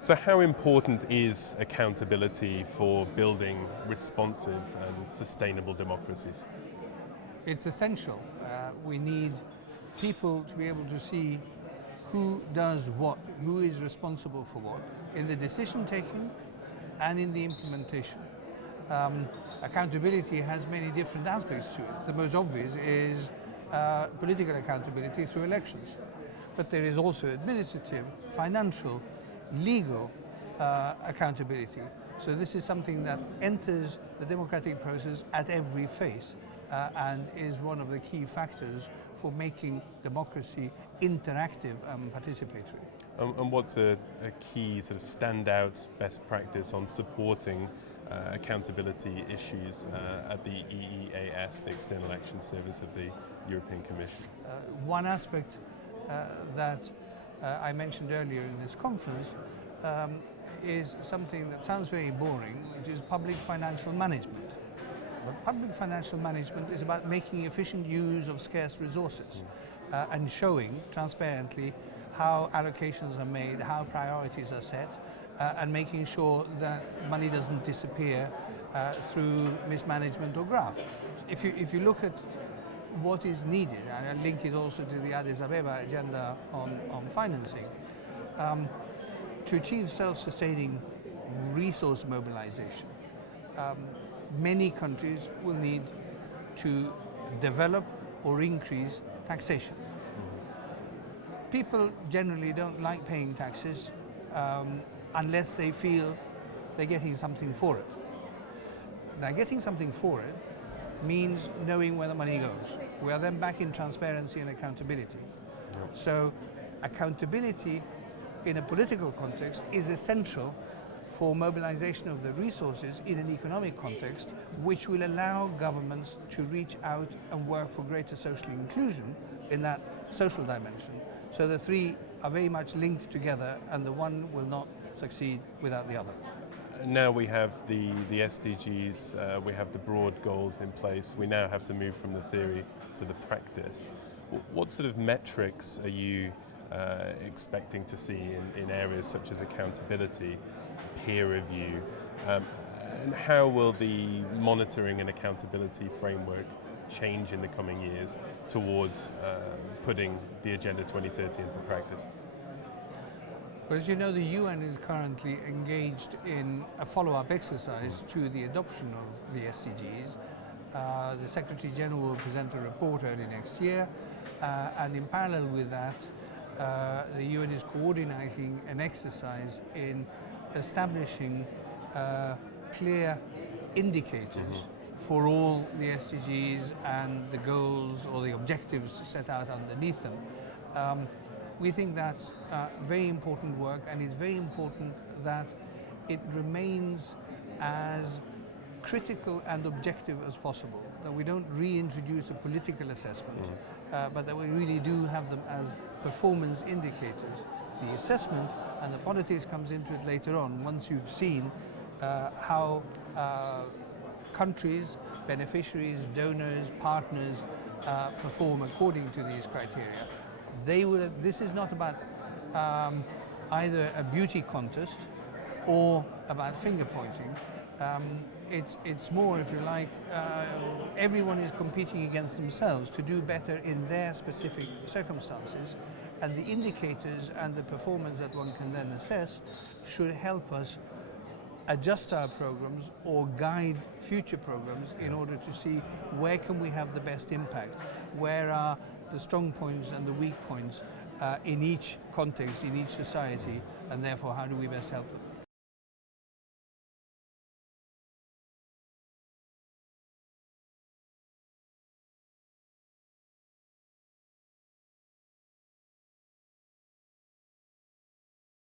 So how important is accountability for building responsive and sustainable democracies? It's essential. We need people to be able to see who does what, who is responsible for what, in the decision taking and in the implementation. Accountability has many different aspects to it. The most obvious is political accountability through elections. But there is also administrative, financial, legal accountability. So this is something that enters the democratic process at every phase and is one of the key factors for making democracy interactive and participatory. And what's a key sort of standout best practice on supporting accountability issues at the EEAS, the External Action Service of the European Commission? One aspect that I mentioned earlier in this conference is something that sounds very boring, which is public financial management. But public financial management is about making efficient use of scarce resources and showing transparently how allocations are made, how priorities are set, and making sure that money doesn't disappear through mismanagement or graft. If you look at what is needed, and I link it also to the Addis Ababa agenda on financing, to achieve self-sustaining resource mobilization, many countries will need to develop or increase taxation. People generally don't like paying taxes unless they feel they're getting something for it. Now, getting something for it means knowing where the money goes. We are then back in transparency and accountability. Yep. So accountability in a political context is essential for mobilization of the resources in an economic context, which will allow governments to reach out and work for greater social inclusion in that social dimension. So the three are very much linked together, and the one will not succeed without the other. Now we have the SDGs, we have the broad goals in place. We now have to move from the theory to the practice. What sort of metrics are you expecting to see in areas such as accountability, peer review, and how will the monitoring and accountability framework change in the coming years towards putting the Agenda 2030 into practice? Well, as you know, the UN is currently engaged in a follow-up exercise to the adoption of the SDGs. The Secretary General will present a report early next year, and in parallel with that, the UN is coordinating an exercise in establishing clear indicators for all the SDGs and the goals or the objectives set out underneath them. We think that's very important work, and it's very important that it remains as critical and objective as possible, that we don't reintroduce a political assessment, but that we really do have them as performance indicators. The assessment and the politics comes into it later on, once you've seen how countries, beneficiaries, donors, partners perform according to these criteria. This is not about either a beauty contest or about finger pointing. It's more, if you like, everyone is competing against themselves to do better in their specific circumstances, and the indicators and the performance that one can then assess should help us adjust our programs or guide future programs in order to see where can we have the best impact, where are the strong points and the weak points in each context, in each society, and therefore how do we best help them.